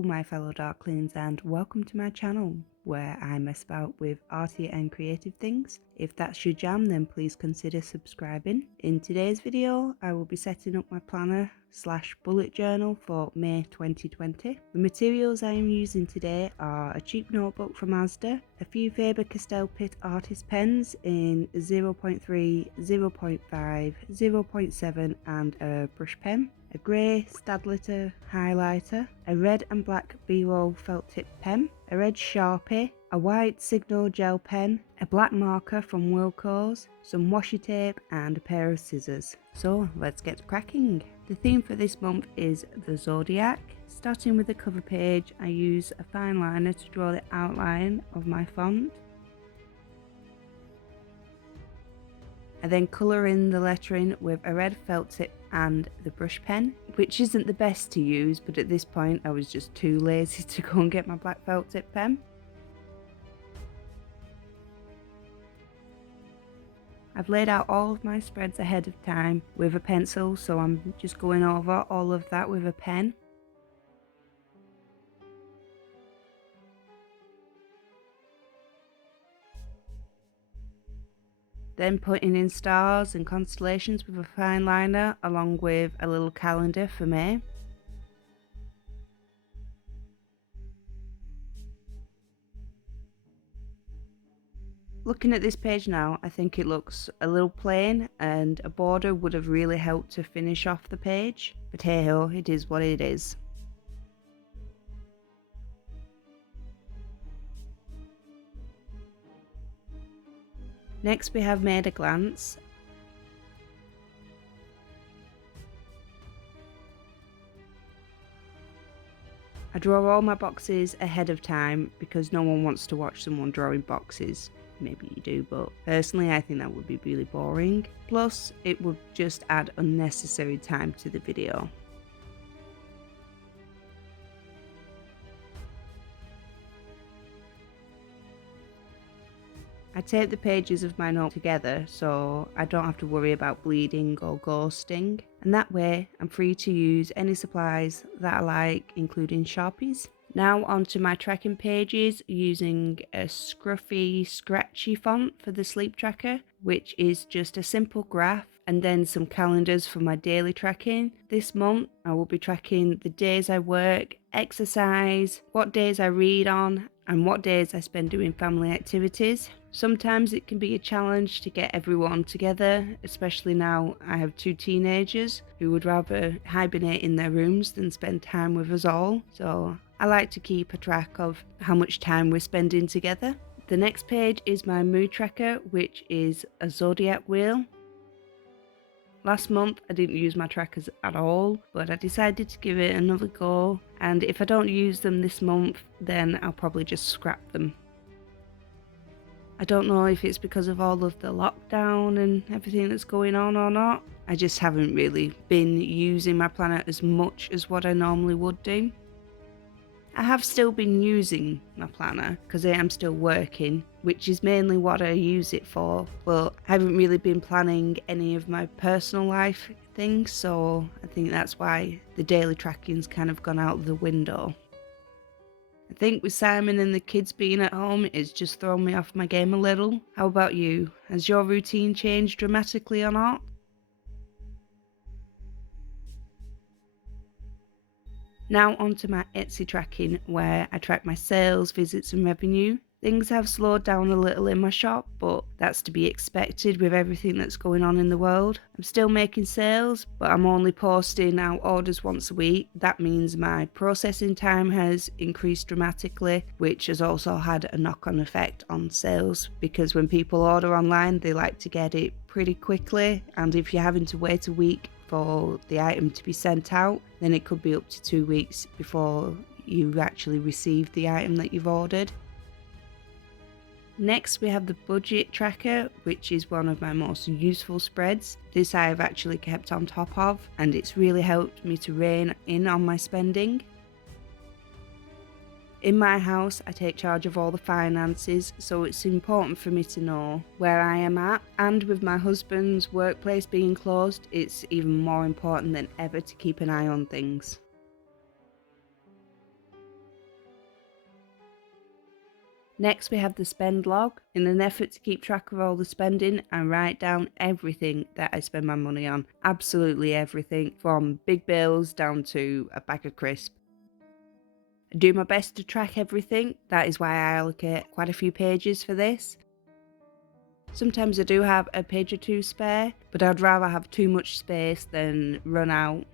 Hello my fellow Darklings and welcome to my channel where I mess about with arty and creative things. If that's your jam, then please consider subscribing. In today's video I will be setting up my planner / bullet journal for May 2020. The materials I am using today are a cheap notebook from Asda, a few Faber-Castell Pitt artist pens in 0.3, 0.5, 0.7 and a brush pen, a grey Stadliter highlighter, a red and black Bujo felt tip pen, a red Sharpie, a white Signal gel pen, a black marker from Wilko's, some washi tape and a pair of scissors. So let's get cracking. The theme for this month is the Zodiac. Starting with the cover page, I use a fine liner to draw the outline of my font. I then colour in the lettering with a red felt tip and the brush pen, which isn't the best to use, but at this point I was just too lazy to go and get my black felt tip pen. I've laid out all of my spreads ahead of time with a pencil, so I'm just going over all of that with a pen. Then putting in stars and constellations with a fine liner along with a little calendar for May. Looking at this page now, I think it looks a little plain and a border would have really helped to finish off the page, but hey ho, it is what it is. Next we have made a glance. I draw all my boxes ahead of time because no one wants to watch someone drawing boxes. Maybe you do, but personally I think that would be really boring. Plus, it would just add unnecessary time to the video. I tape the pages of my note together so I don't have to worry about bleeding or ghosting, and that way I'm free to use any supplies that I like, including Sharpies. Now onto my tracking pages using a scruffy, scratchy font for the sleep tracker, which is just a simple graph, and then some calendars for my daily tracking. This month I will be tracking the days I work, exercise, what days I read on, and what days I spend doing family activities. Sometimes it can be a challenge to get everyone together, especially now I have 2 teenagers who would rather hibernate in their rooms than spend time with us all, so I like to keep a track of how much time we're spending together. The next page is my mood tracker, which is a Zodiac wheel. Last month I didn't use my trackers at all, but I decided to give it another go, and if I don't use them this month then I'll probably just scrap them. I don't know if it's because of all of the lockdown and everything that's going on or not. I just haven't really been using my planner as much as what I normally would do. I have still been using my planner because I am still working, which is mainly what I use it for, but I haven't really been planning any of my personal life things, so I think that's why the daily tracking's kind of gone out the window. I think with Simon and the kids being at home, it's just thrown me off my game a little. How about you? Has your routine changed dramatically or not? Now onto my Etsy tracking, where I track my sales, visits and revenue. Things have slowed down a little in my shop, but that's to be expected with everything that's going on in the world. I'm still making sales, but I'm only posting out orders once a week. That means my processing time has increased dramatically, which has also had a knock-on effect on sales, because when people order online, they like to get it pretty quickly, and if you're having to wait a week for the item to be sent out, then it could be up to 2 weeks before you actually receive the item that you've ordered. Next we have the budget tracker, which is one of my most useful spreads. This I have actually kept on top of, and it's really helped me to rein in on my spending. In my house I take charge of all the finances, so it's important for me to know where I am at, and with my husband's workplace being closed, it's even more important than ever to keep an eye on things. Next we have the spend log. In an effort to keep track of all the spending, I write down everything that I spend my money on. Absolutely everything, from big bills down to a bag of crisps. I do my best to track everything, that is why I allocate quite a few pages for this. Sometimes I do have a page or two spare, but I'd rather have too much space than run out.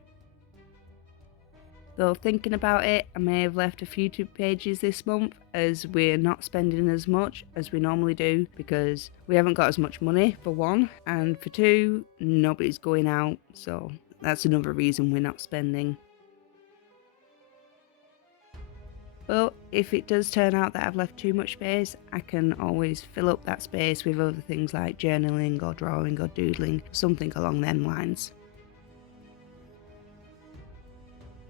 Though thinking about it, I may have left a few 2 pages this month as we're not spending as much as we normally do because we haven't got as much money for one, and for two, nobody's going out, so that's another reason we're not spending. But if it does turn out that I've left too much space, I can always fill up that space with other things like journaling or drawing or doodling, something along them lines.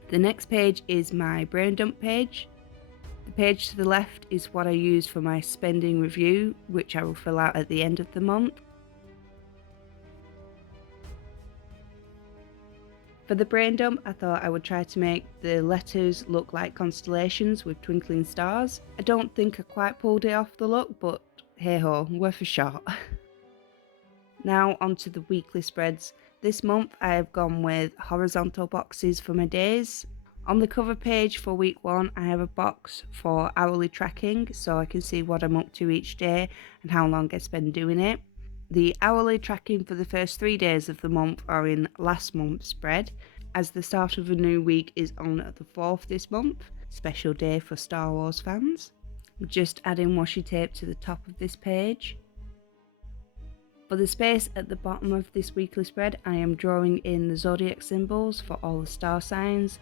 The next page is my brain dump page. The page to the left is what I use for my spending review, which I will fill out at the end of the month. For the brain dump, I thought I would try to make the letters look like constellations with twinkling stars. I don't think I quite pulled it off the look, but hey ho, worth a shot. Now onto the weekly spreads. This month I have gone with horizontal boxes for my days. On the cover page for week 1 I have a box for hourly tracking so I can see what I'm up to each day and how long I spend doing it. The hourly tracking for the first 3 days of the month are in last month's spread, as the start of a new week is on the 4th this month, special day for Star Wars fans. I'm just adding washi tape to the top of this page. For the space at the bottom of this weekly spread, I am drawing in the Zodiac symbols for all the star signs,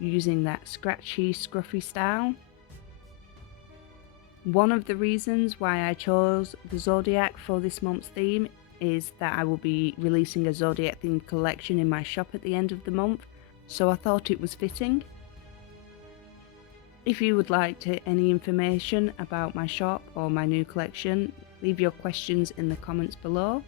using that scratchy, scruffy style. One of the reasons why I chose the Zodiac for this month's theme is that I will be releasing a Zodiac themed collection in my shop at the end of the month, so I thought it was fitting. If you would like any information about my shop or my new collection, leave your questions in the comments below.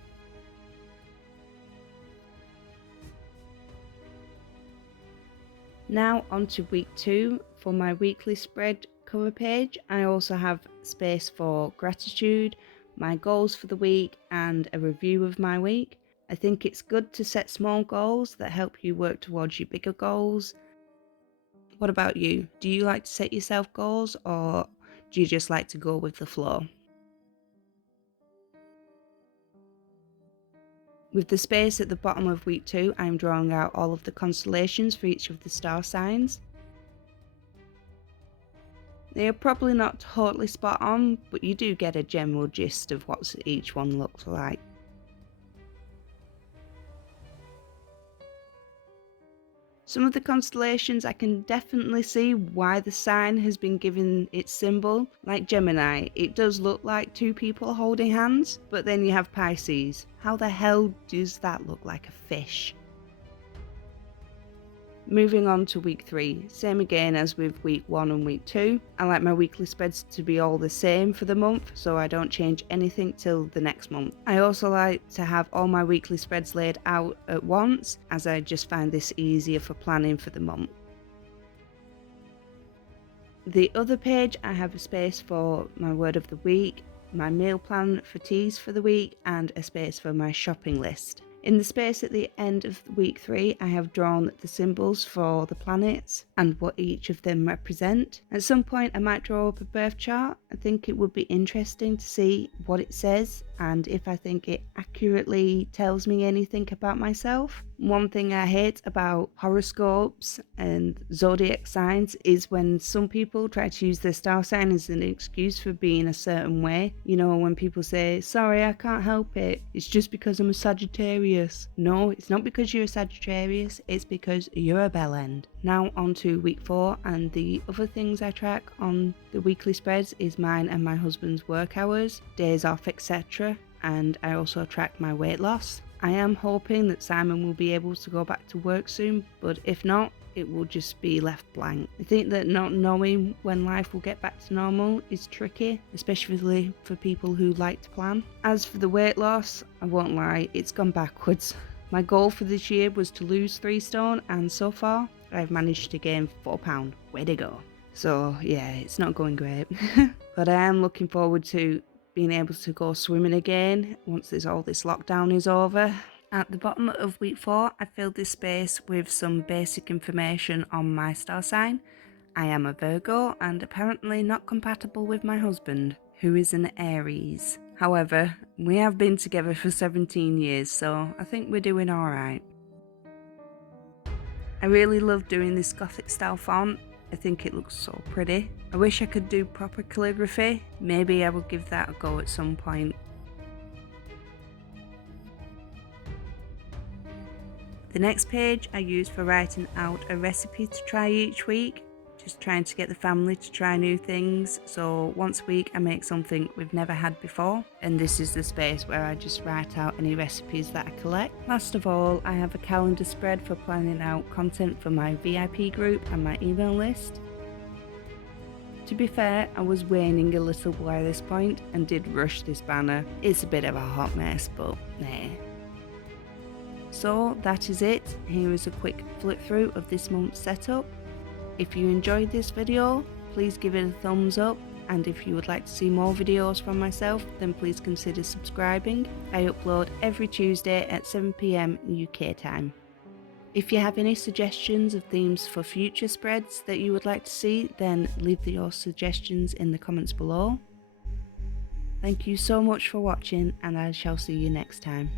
Now on to week 2. For my weekly spread cover page, I also have space for gratitude, my goals for the week, and a review of my week. I think it's good to set small goals that help you work towards your bigger goals. What about you? Do you like to set yourself goals, or do you just like to go with the flow? With the space at the bottom of week 2, I am drawing out all of the constellations for each of the star signs. They are probably not totally spot on, but you do get a general gist of what each one looks like. Some of the constellations I can definitely see why the sign has been given its symbol. Like Gemini, it does look like 2 people holding hands, but then you have Pisces. How the hell does that look like a fish? Moving on to week 3, same again as with week 1 and week 2. I like my weekly spreads to be all the same for the month, so I don't change anything till the next month. I also like to have all my weekly spreads laid out at once, as I just find this easier for planning for the month. The other page, I have a space for my word of the week, my meal plan for teas for the week, and a space for my shopping list. In the space at the end of week 3, I have drawn the symbols for the planets and what each of them represent. At some point I might draw up a birth chart. I think it would be interesting to see what it says and if I think it accurately tells me anything about myself. One thing I hate about horoscopes and zodiac signs is when some people try to use their star sign as an excuse for being a certain way. You know, when people say, sorry, I can't help it, it's just because I'm a Sagittarius. No, it's not because you're a Sagittarius, it's because you're a bellend. Now on to week 4, and the other things I track on the weekly spreads is mine and my husband's work hours, days off, etc. And I also track my weight loss. I am hoping that Simon will be able to go back to work soon, but if not, it will just be left blank. I think that not knowing when life will get back to normal is tricky, especially for people who like to plan. As for the weight loss, I won't lie, it's gone backwards. My goal for this year was to lose 3 stone, and so far, I've managed to gain £4. Way to go. So yeah, it's not going great. But I am looking forward to being able to go swimming again once all this lockdown is over. At the bottom of week 4, I filled this space with some basic information on my star sign. I am a Virgo and apparently not compatible with my husband, who is an Aries. However, we have been together for 17 years, so I think we're doing alright. I really love doing this Gothic style font. I think it looks so pretty. I wish I could do proper calligraphy. Maybe I will give that a go at some point. The next page I use for writing out a recipe to try each week. Just trying to get the family to try new things, so once a week I make something we've never had before, and this is the space where I just write out any recipes that I collect. Last of all, I have a calendar spread for planning out content for my VIP group and my email list. To be fair, I was waning a little by this point and did rush this banner. It's a bit of a hot mess, but nah. So that is it. Here is a quick flip through of this month's setup. If you enjoyed this video, please give it a thumbs up, and if you would like to see more videos from myself, then please consider subscribing. I upload every Tuesday at 7 PM UK time. If you have any suggestions of themes for future spreads that you would like to see, then leave your suggestions in the comments below. Thank you so much for watching, and I shall see you next time.